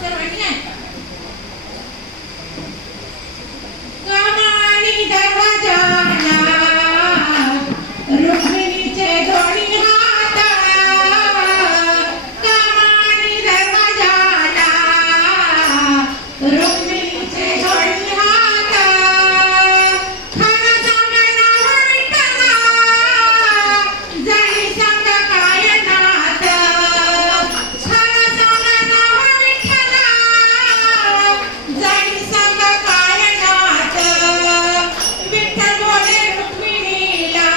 सर्वांनी ऐका. कमानी दरवाजाला रुक्मिणीचे दोन्ही हात. कमानी दरवाजाला रुक्मिणीचे दोन्ही हात. खरं सांगणं विठ्ठला जरी संग काय नात. खरं सांगणं विठ्ठला जरी संग काय नात. विठ्ठल बोले रुक्मिणीला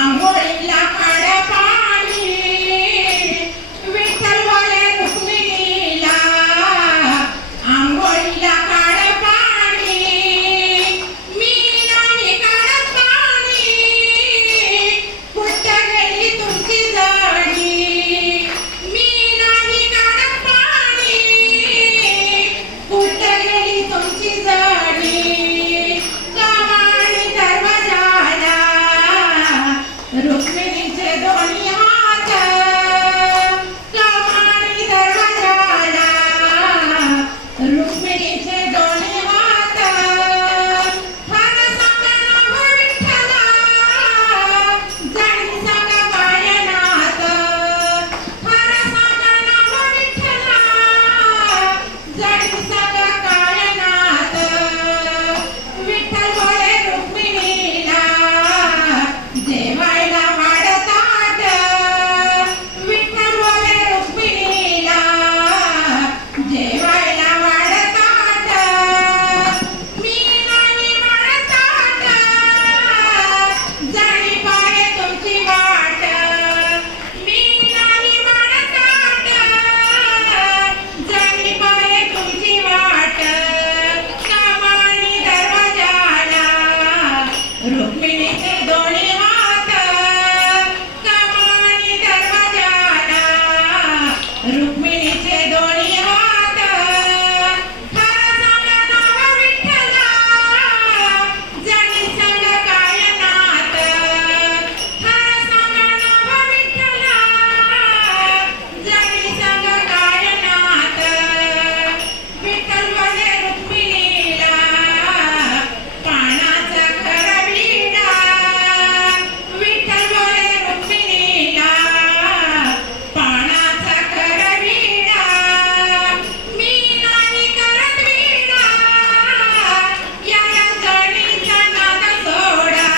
आंघोळीला काढ पाणी. विठ्ठल बोले रुक्मिणीला आंघोळीला काढ पाणी. मी नाही काढत पाणी कुठं गेली तुमची जडी. मी नाही काढत पाणी कुठं गेली तुमची जडी. कमानी दरवाजाला रुक्मिणीचे दोन्ही हात. कमानी दरवाजाला रुक्मिणीचे दोन्ही हात. खरं सांगणं विठ्ठला जरी संग काय नात. खरं सांगणं विठ्ठला जरी संग काय नात. विठ्ठल बोले रुक्मिणीला जेवायला वाढतात. विठ्ठल बोले रुक्मिणीला जेवायला वाढतात. मी नाही वाढतात जरी पाय तुमची वाट. मी नाही वाढतात जरी पाय तुमची वाट. कमानी दरवाजाला रुक्मिणीचे दोन्ही हात. कमानी दरवाजाला रुक्मिणीचे दोन्ही हात. खरं सांगणं विठ्ठला जरी संग काय नात. खरं सांगणं विठ्ठला जरी संग काय नात. विठ्ठल बोले रुक्मिणीला पानाचा खरा विडा. विठ्ठल बोले रुक्मिणीला पानाचा खरा विडा. मी नाही करत विडा या जडीचा नाद सोडा.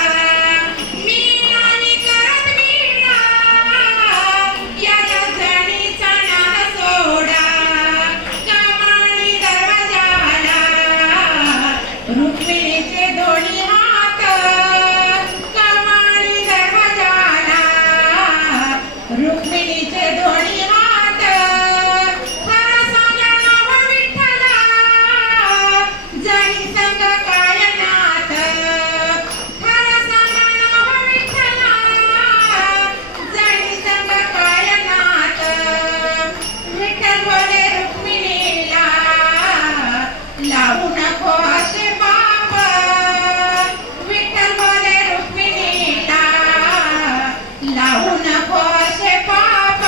मी नाही करत विडा या जडीचा नाद सोडा. कमानी दरवाजाला रुक्मिणीचे दोन्ही हात. कमानी दरवाजाला रुक्मिणीचे दोन्ही हात. खरं सांगणं विठ्ठला जरी संग काय नात. खरं सांगणं विठ्ठला जरी संग काय नात. विठ्ठल बोले रुक्मिणीला लावू नको असे पाप. विठ्ठल बोले रुक्मिणीला लावू नको असे पाप.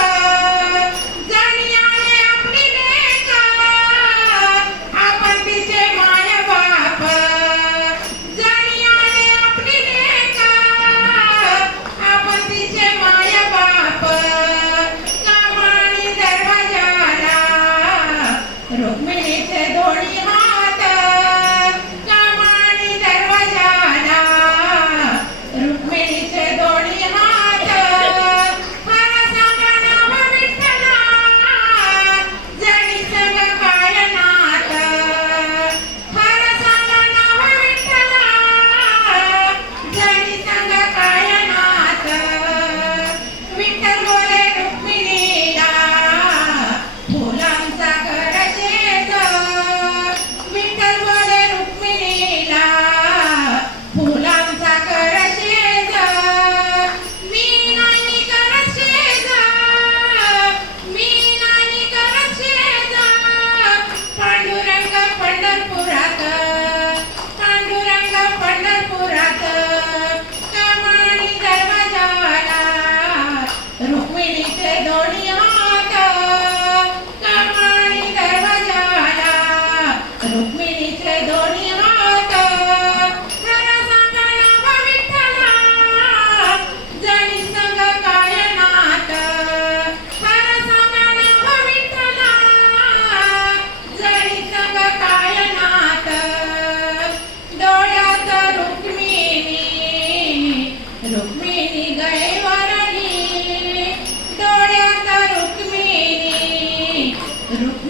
रुक्मिणी